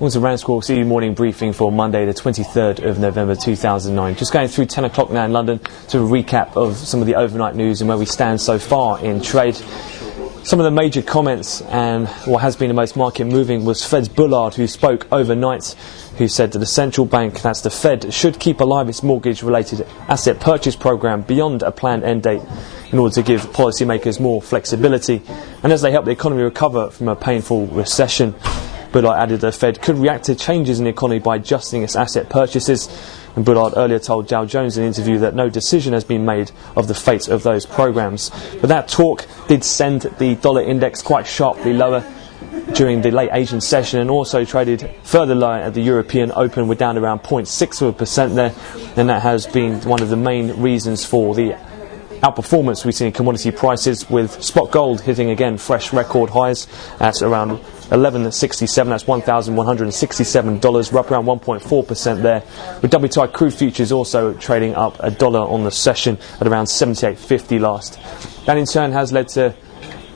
Welcome to RANsquawk CU morning briefing for Monday the 23rd of November 2009. Just going through 10 o'clock now in London to a recap of some of the overnight news and where we stand so far in trade. Some of the major comments and what has been the most market moving was Fed's Bullard, who spoke overnight, who said that the central bank, that's the Fed, should keep alive its mortgage-related asset purchase program beyond a planned end date in order to give policymakers more flexibility and as they help the economy recover from a painful recession. Bullard added the Fed could react to changes in the economy by adjusting its asset purchases, and Bullard earlier told Dow Jones in an interview that no decision has been made of the fate of those programs. But that talk did send the dollar index quite sharply lower during the late Asian session and also traded further lower at the European Open. We're down around 0.6% there, and that has been one of the main reasons for the outperformance we've seen in commodity prices, with spot gold hitting again fresh record highs at around $11.67, that's $1,167. We're up around 1.4% there, with WTI crude futures also trading up $1 on the session at around 78.50 last. That in turn has led to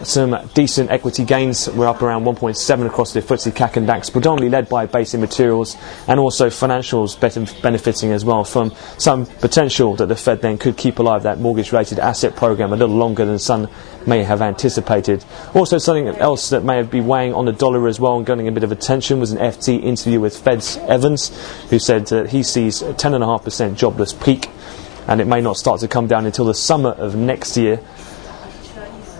some decent equity gains. We're up around 1.7 across the FTSE CAC and DAX, predominantly led by basic materials and also financials benefiting as well from some potential that the Fed then could keep alive that mortgage-related asset program a little longer than some may have anticipated. Also, something else that may have been weighing on the dollar as well and getting a bit of attention was an FT interview with Fed's Evans, who said that he sees a 10.5% jobless peak and it may not start to come down until the summer of next year.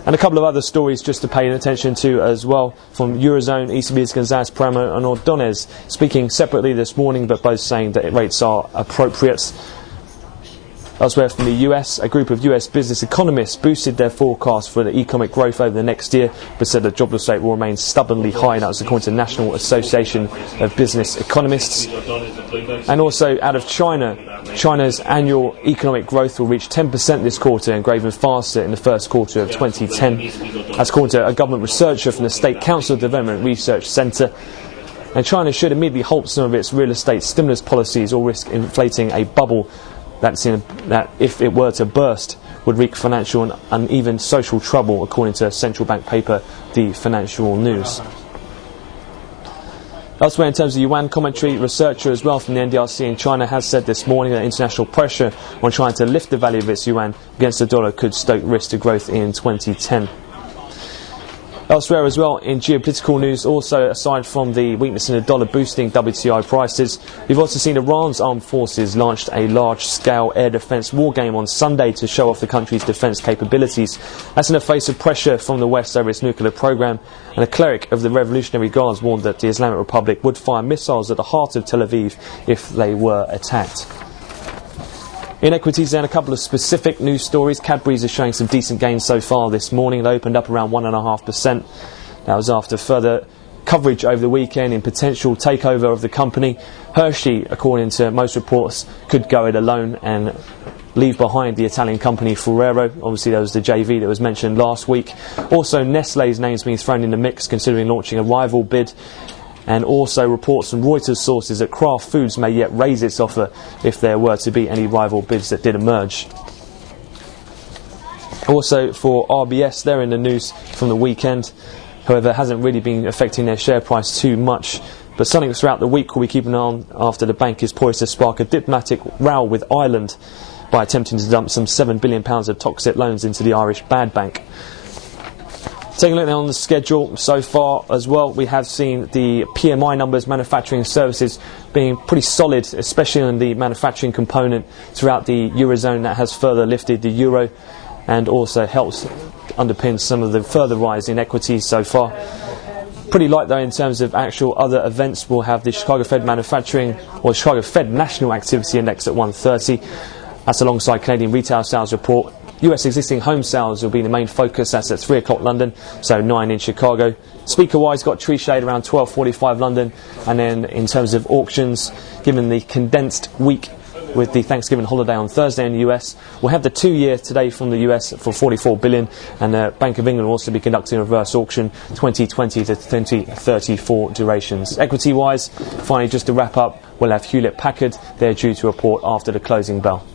And a couple of other stories just to pay attention to as well from Eurozone, ECB's González Pramo and Ordóñez speaking separately this morning, but both saying that rates are appropriate. Elsewhere from the US, a group of US business economists boosted their forecast for the economic growth over the next year, but said the jobless rate will remain stubbornly high. That was according to the National Association of Business Economists. And also out of China, China's annual economic growth will reach 10% this quarter and grow even faster in the first quarter of 2010. That's according to a government researcher from the State Council Development Research Centre. And China should immediately halt some of its real estate stimulus policies or risk inflating a bubble that if it were to burst would wreak financial and uneven social trouble, according to a central bank paper, the Financial News. Elsewhere in terms of yuan commentary, researcher as well from the NDRC in China has said this morning that international pressure on trying to lift the value of its yuan against the dollar could stoke risk to growth in 2010. Elsewhere as well in geopolitical news, also aside from the weakness in the dollar boosting WTI prices, we've also seen Iran's armed forces launched a large-scale air defence war game on Sunday to show off the country's defence capabilities. That's in the face of pressure from the West over its nuclear programme, and a cleric of the Revolutionary Guards warned that the Islamic Republic would fire missiles at the heart of Tel Aviv if they were attacked. In equities then, a couple of specific news stories. Cadbury's is showing some decent gains so far this morning. They opened up around 1.5%. That was after further coverage over the weekend in potential takeover of the company. Hershey, according to most reports, could go it alone and leave behind the Italian company Ferrero. Obviously there was the JV that was mentioned last week. Also Nestlé's name's being thrown in the mix, considering launching a rival bid. And also reports from Reuters sources that Kraft Foods may yet raise its offer if there were to be any rival bids that did emerge. Also for RBS, they're in the news from the weekend. However, it hasn't really been affecting their share price too much. But something throughout the week we'll be keeping an eye on after the bank is poised to spark a diplomatic row with Ireland by attempting to dump some £7 billion of toxic loans into the Irish bad bank. Taking a look now on the schedule so far as well, we have seen the PMI numbers, manufacturing services, being pretty solid, especially on the manufacturing component throughout the Eurozone. That has further lifted the euro and also helps underpin some of the further rise in equities so far. Pretty light though in terms of actual other events. We'll have the Chicago Fed Manufacturing or Chicago Fed National Activity Index at 1:30. That's alongside Canadian retail sales report. US existing home sales will be the main focus. That's at 3 o'clock London, so 9 in Chicago. Speaker-wise, got Tree Shade around 12:45 London. And then in terms of auctions, given the condensed week with the Thanksgiving holiday on Thursday in the US, we'll have the 2-year today from the US for $44 billion. And the Bank of England will also be conducting a reverse auction, 2020 to 2034 durations. Equity-wise, finally just to wrap up, we'll have Hewlett Packard. They're due to report after the closing bell.